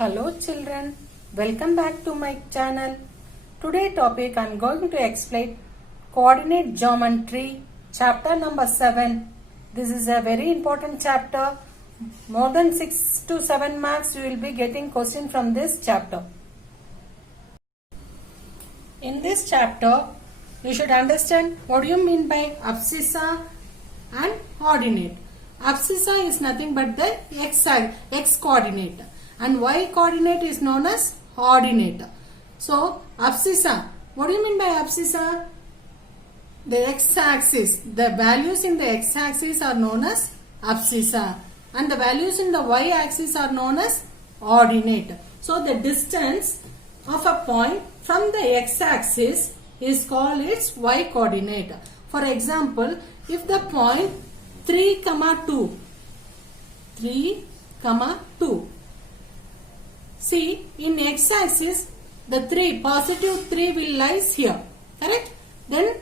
Hello children, welcome back to my channel. Today topic I am going to explain coordinate geometry chapter number 7. This is a very important chapter. More than 6 to 7 marks you will be getting question from this chapter. In this chapter you should understand what do you mean by abscissa and ordinate. Abscissa is nothing but the x coordinate. And y coordinate is known as ordinate. So, abscissa. What do you mean by abscissa? The x-axis. The values in the x-axis are known as abscissa. And the values in the y-axis are known as ordinate. So, the distance of a point from the x-axis is called its y-coordinate. For example, if the point 3, 2. See, in x-axis, the positive 3 will lies here, correct? Then,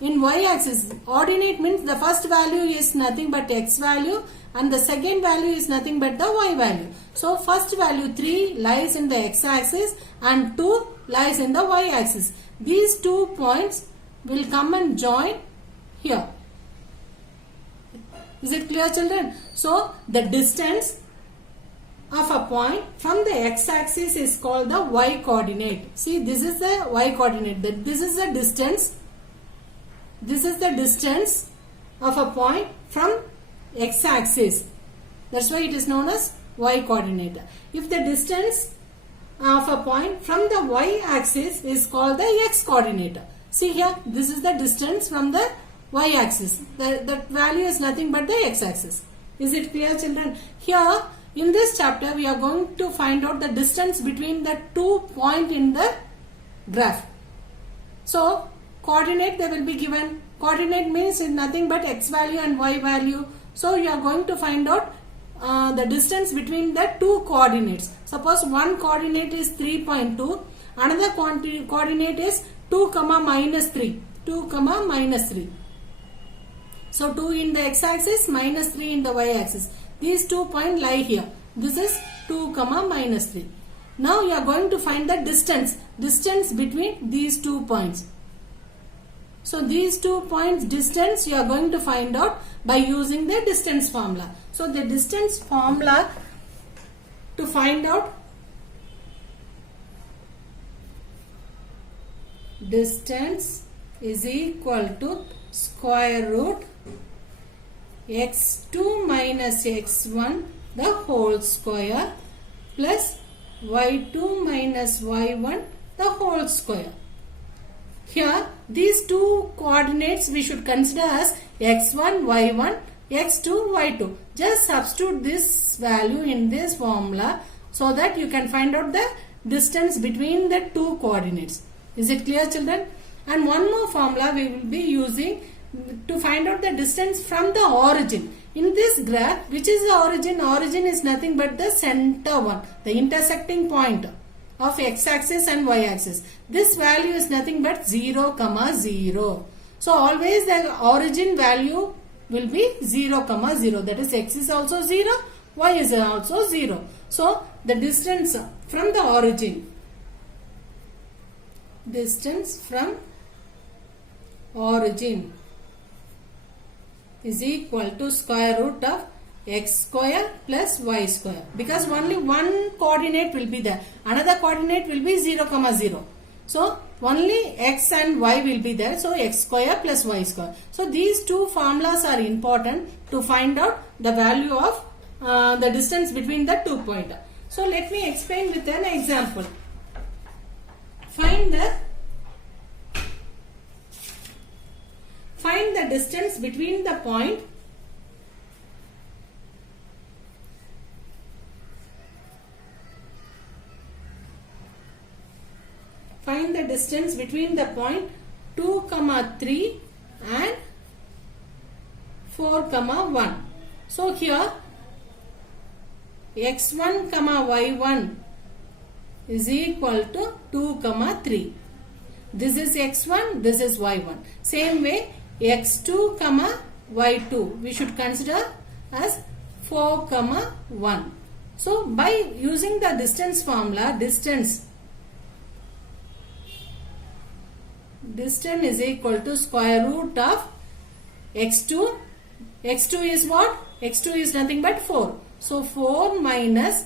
in y-axis, ordinate means the first value is nothing but x value and the second value is nothing but the y value. So, first value 3 lies in the x-axis and 2 lies in the y-axis. These 2 points will come and join here. Is it clear, children? So, the distance of a point from the x-axis is called the y-coordinate. See, this is the y-coordinate. This is the distance. This is the distance of a point from x-axis. That's why it is known as y-coordinate. If the distance of a point from the y-axis is called the x-coordinate. See here, this is the distance from the y-axis. That value is nothing but the x-axis. Is it clear, children? Here, in this chapter, we are going to find out the distance between the 2 points in the graph. So, coordinate they will be given. Coordinate means nothing but x value and y value. So, you are going to find out the distance between the 2 coordinates. Suppose one coordinate is 3.2, another coordinate is 2, minus 3. 2, minus 3. So, 2 in the x-axis, minus 3 in the y-axis. These 2 points lie here. This is 2, minus 3. Now you are going to find the distance between these 2 points. So these 2 points distance you are going to find out by using the distance formula. So the distance formula to find out distance is equal to square root x2 minus x1 the whole square plus y2 minus y1 the whole square. Here these 2 coordinates we should consider as x1, y1, x2, y2. Just substitute this value in this formula so that you can find out the distance between the 2 coordinates. Is it clear, children? And one more formula we will be using to find out the distance from the origin. In this graph, which is the origin? Origin is nothing but the center one, the intersecting point of x-axis and y-axis. This value is nothing but 0, 0. So, always the origin value will be 0, 0. That is x is also 0, y is also 0. So, the distance from the origin, is equal to square root of x square plus y square, because only one coordinate will be there, another coordinate will be 0, 0. So only x and y will be there, so x square plus y square. So these 2 formulas are important to find out the value of the distance between the 2 points. So let me explain with an example. Find the distance between the point Find the distance between the point 2, 3 and 4, 1. So here x1, y1 is equal to 2, 3. This is x1, this is y1. Same way x2, y2 we should consider as 4, 1. So by using the distance formula, distance is equal to square root of x2. x2 is what? x2 is nothing but 4. So 4 minus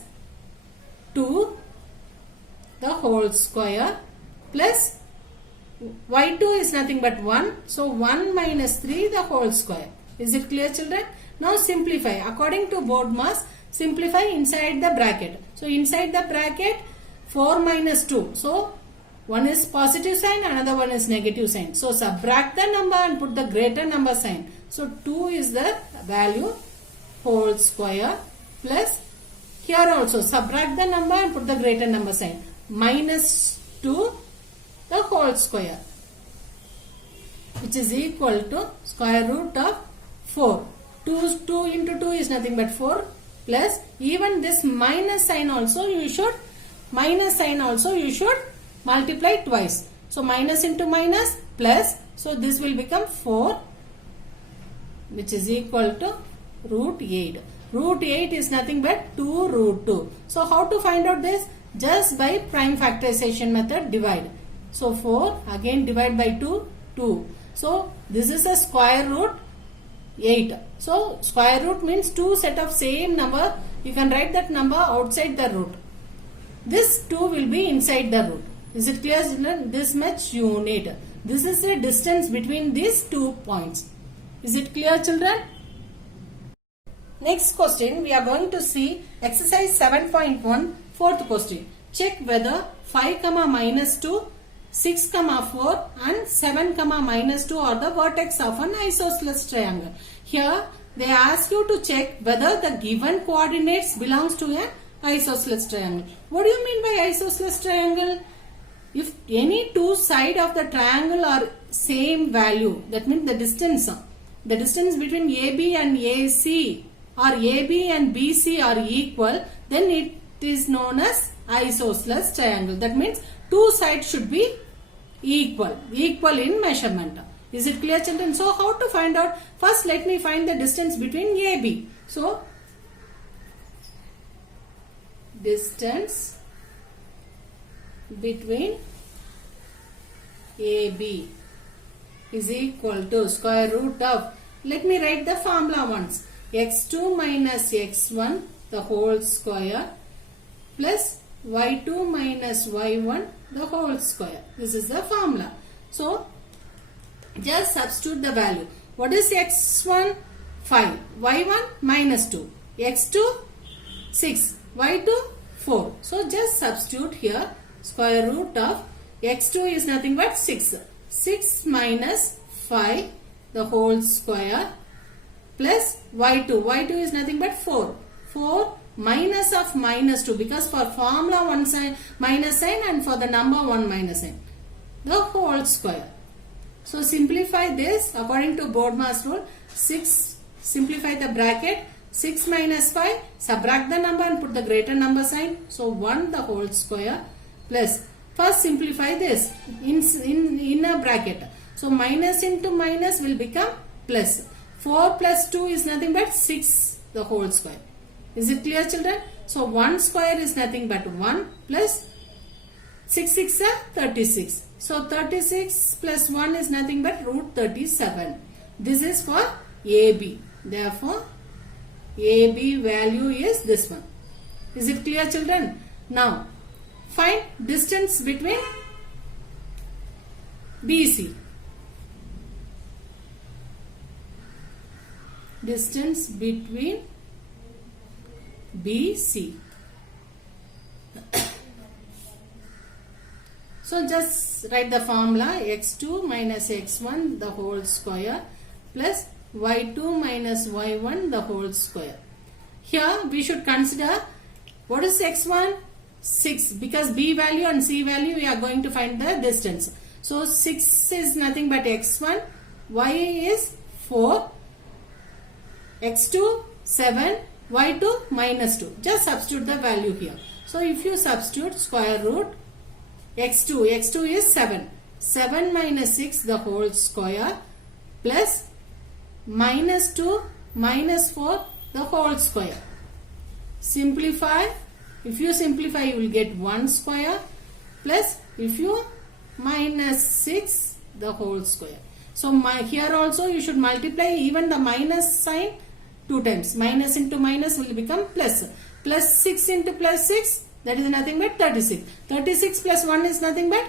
2 the whole square plus y2 is nothing but 1. So 1 minus 3 the whole square. Is it clear, children? Now simplify. According to BODMAS, simplify inside the bracket. So inside the bracket 4 minus 2. So one is positive sign, another one is negative sign. So subtract the number and put the greater number sign. So 2 is the value whole square plus here also subtract the number and put the greater number sign. Minus 2 the whole square, which is equal to square root of 4. 2 into 2 is nothing but 4 plus even this minus sign also you should multiply twice. So minus into minus plus, so this will become 4, which is equal to root 8. Root 8 is nothing but 2 root 2. So how to find out this? Just by prime factorization method, divide. So 4 again divide by 2. So this is a square root 8. So square root means 2 set of same number. You can write that number outside the root. This 2 will be inside the root. Is it clear, children? This much unit. This is the distance between these 2 points. Is it clear, children? Next question, we are going to see exercise 7.1, fourth question. Check whether 5, minus 2, 6, 4 and 7, minus 2 are the vertex of an isosceles triangle. Here, they ask you to check whether the given coordinates belongs to an isosceles triangle. What do you mean by isosceles triangle? If any two sides of the triangle are same value, that means the distance between AB and AC or AB and BC are equal, then it is known as isosceles triangle. That means two sides should be equal in measurement. Is it clear, children? So how to find out? First let me find the distance between AB. So distance between AB is equal to square root of, let me write the formula once, x2 minus x1 the whole square plus y2 minus y1 the whole square. This is the formula. So just substitute the value. What is x1? 5. y1 minus 2. x2 6. y2 4. So just substitute here square root of x2 is nothing but 6. 6 minus 5 the whole square plus y2. y2 is nothing but 4. 4 minus of minus 2, because for formula one sign minus sign and for the number one minus sign. The whole square. So simplify this according to BODMAS rule. 6, simplify the bracket. 6 minus 5, subtract the number and put the greater number sign. So 1 the whole square plus, first simplify this in a bracket. So minus into minus will become plus. 4 plus 2 is nothing but 6 the whole square. Is it clear, children? So 1 square is nothing but 1 plus 6 6 are 36. So 36 plus 1 is nothing but root 37. This is for AB. Therefore, AB value is this one. Is it clear, children? Now, find distance between BC. Distance between BC. So just write the formula x2 minus x1 the whole square plus y2 minus y1 the whole square. Here we should consider what is x1? 6, because B value and C value we are going to find the distance. So 6 is nothing but x1, y is 4, x2 7, y2 minus 2. Just substitute the value here. So if you substitute square root x2 is 7. 7 minus 6 the whole square plus minus 2 minus 4 the whole square. simplify. If you simplify, you will get 1 square plus if you minus 6 the whole square. So here also you should multiply even the minus sign 2 times. Minus into minus will become plus. Plus 6 into plus 6, that is nothing but 36. 36 plus 1 is nothing but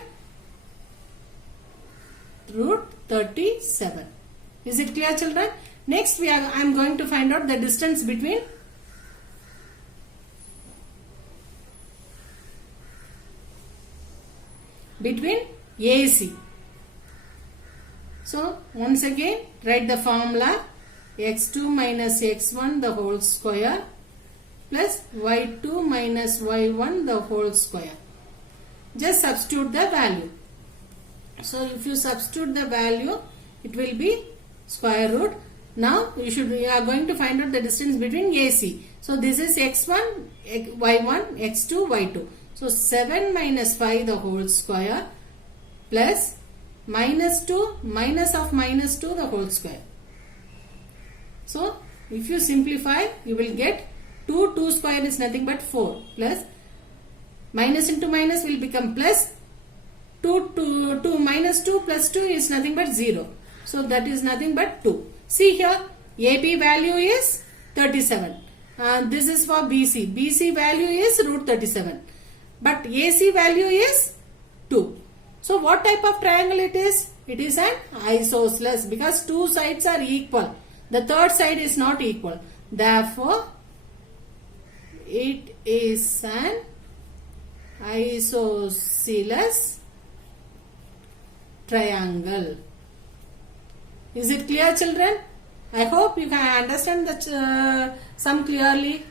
root 37. Is it clear, children? Next I am going to find out the distance between AC. So once again write the formula: x2 minus x1 the whole square plus y2 minus y1 the whole square. Just substitute the value. So if you substitute the value, it will be square root. Now you are going to find out the distance between AC. So this is x1, y1, x2, y2. So 7 minus 5 the whole square plus minus 2 minus of minus 2 the whole square. So if you simplify, you will get 2 square is nothing but 4 plus minus into minus will become plus 2 minus 2 plus 2 is nothing but 0. So that is nothing but 2. See here, AB value is 37. This is for BC. BC value is root 37. But AC value is 2. So what type of triangle it is? It is an isosceles because two sides are equal. The third side is not equal. Therefore, it is an isosceles triangle. Is it clear, children? I hope you can understand the sum clearly.